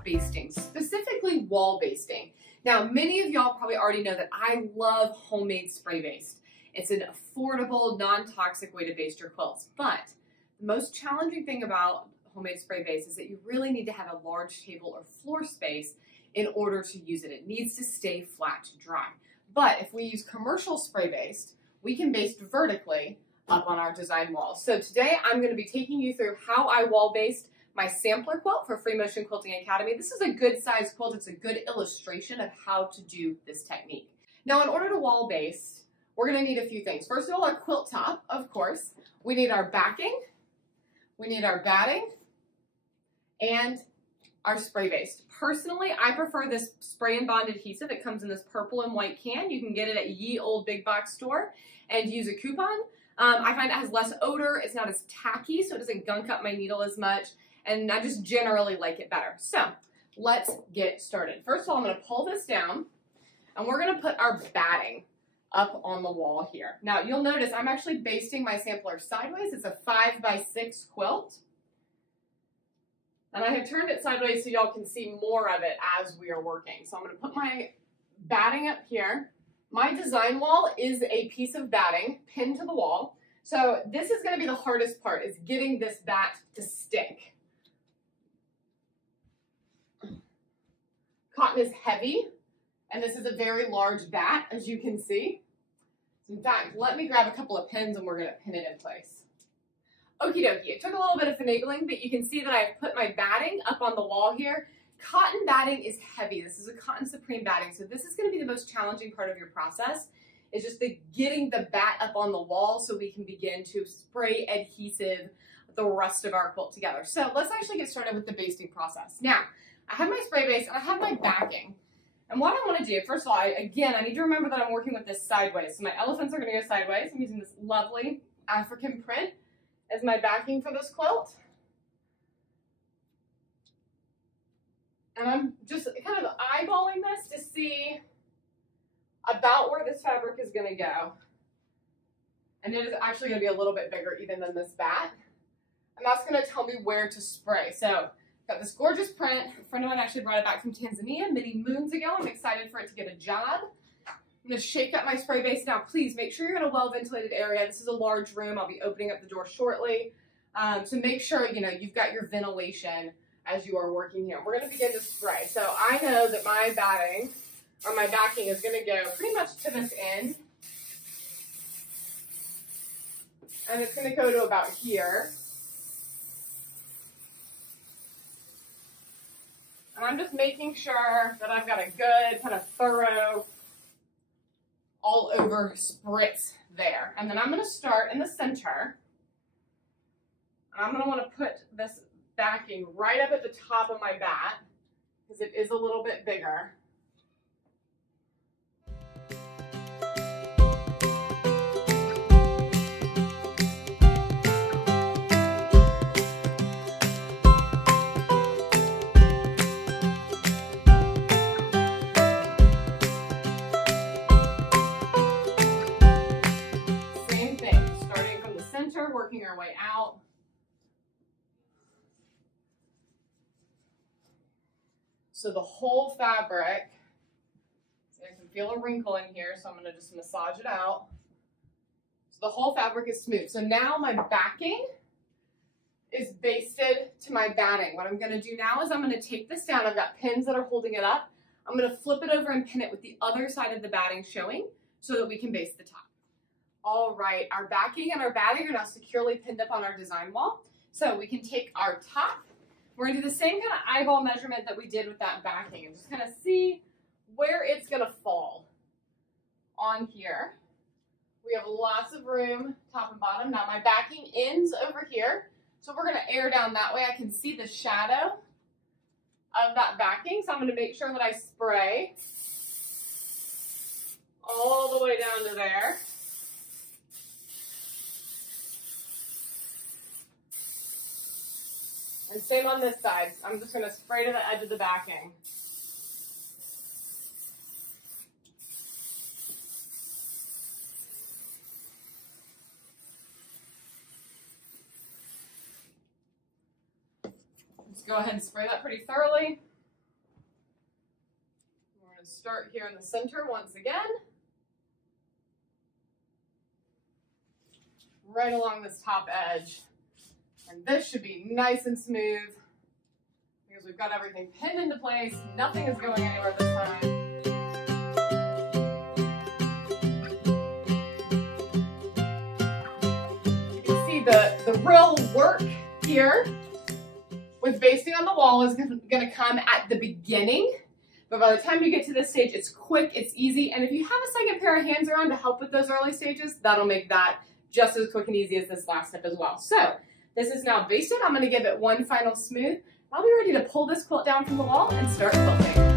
about basting, specifically wall basting. Now, many of y'all probably already know that I love homemade spray baste. It's an affordable, non-toxic way to baste your quilts. But the most challenging thing about homemade spray baste is that you really need to have a large table or floor space in order to use it. It needs to stay flat to dry. But if we use commercial spray baste, we can baste vertically up on our design walls. So today I'm going to be taking you through how I wall baste my sampler quilt for Free Motion Quilting Academy. This is a good size quilt. It's a good illustration of how to do this technique. Now, in order to wall baste, we're going to need a few things. First of all, our quilt top, of course. We need our backing, we need our batting, and our spray baste. Personally, I prefer this spray and bond adhesive. It comes in this purple and white can. You can get it at ye old big box store and use a coupon. I find it has less odor. It's not as tacky, so it doesn't gunk up my needle as much. And I just generally like it better. So let's get started. First of all, I'm going to pull this down and we're going to put our batting up on the wall here. Now you'll notice I'm actually basting my sampler sideways. It's a 5x6 quilt. And I have turned it sideways so y'all can see more of it as we are working. So I'm going to put my batting up here. My design wall is a piece of batting pinned to the wall. So this is going to be the hardest part, is getting this bat to stick. Cotton is heavy, and this is a very large bat, as you can see. In fact, let me grab a couple of pins and we're going to pin it in place. Okie dokie, it took a little bit of finagling, but you can see that I've put my batting up on the wall here. Cotton batting is heavy. This is a Cotton Supreme batting, so this is going to be the most challenging part of your process, is just getting the bat up on the wall so we can begin to spray adhesive the rest of our quilt together. So let's actually get started with the basting process. Now, I have my spray base and I have my backing. And what I want to do, first of all, I need to remember that I'm working with this sideways. So my elephants are going to go sideways. I'm using this lovely African print as my backing for this quilt. And I'm just kind of eyeballing this to see about where this fabric is going to go. And it is actually going to be a little bit bigger even than this bat. And that's going to tell me where to spray. So got this gorgeous print. A friend of mine actually brought it back from Tanzania many moons ago. I'm excited for it to get a job. I'm going to shake up my spray base now. Please make sure you're in a well-ventilated area. This is a large room. I'll be opening up the door shortly. So make sure you've got your ventilation as you are working here. We're going to begin to spray. So I know that my batting or my backing is going to go pretty much to this end. And it's going to go to about here. And I'm just making sure that I've got a good kind of thorough all over spritz there. And then I'm going to start in the center. I'm going to want to put this backing right up at the top of my bat because it is a little bit bigger. Working our way out. So the whole fabric, so I can feel a wrinkle in here, so I'm going to just massage it out. So the whole fabric is smooth. So now my backing is basted to my batting. What I'm going to do now is I'm going to take this down. I've got pins that are holding it up. I'm going to flip it over and pin it with the other side of the batting showing so that we can baste the top. All right, our backing and our batting are now securely pinned up on our design wall. So we can take our top. We're going to do the same kind of eyeball measurement that we did with that backing and just kind of see where it's going to fall on here. We have lots of room, top and bottom. Now my backing ends over here. So we're going to air down that way. I can see the shadow of that backing. So I'm going to make sure that I spray all the way down to there. And same on this side. I'm just going to spray to the edge of the backing. Let's go ahead and spray that pretty thoroughly. start here in the center once again. Right along this top edge. And this should be nice and smooth because we've got everything pinned into place. Nothing is going anywhere this time. You can see the real work here with basting on the wall is going to come at the beginning. But by the time you get to this stage, it's quick, it's easy. And if you have a second pair of hands around to help with those early stages, that'll make that just as quick and easy as this last step as well. So this is now basted. I'm going to give it one final smooth. I'll be ready to pull this quilt down from the wall and start quilting.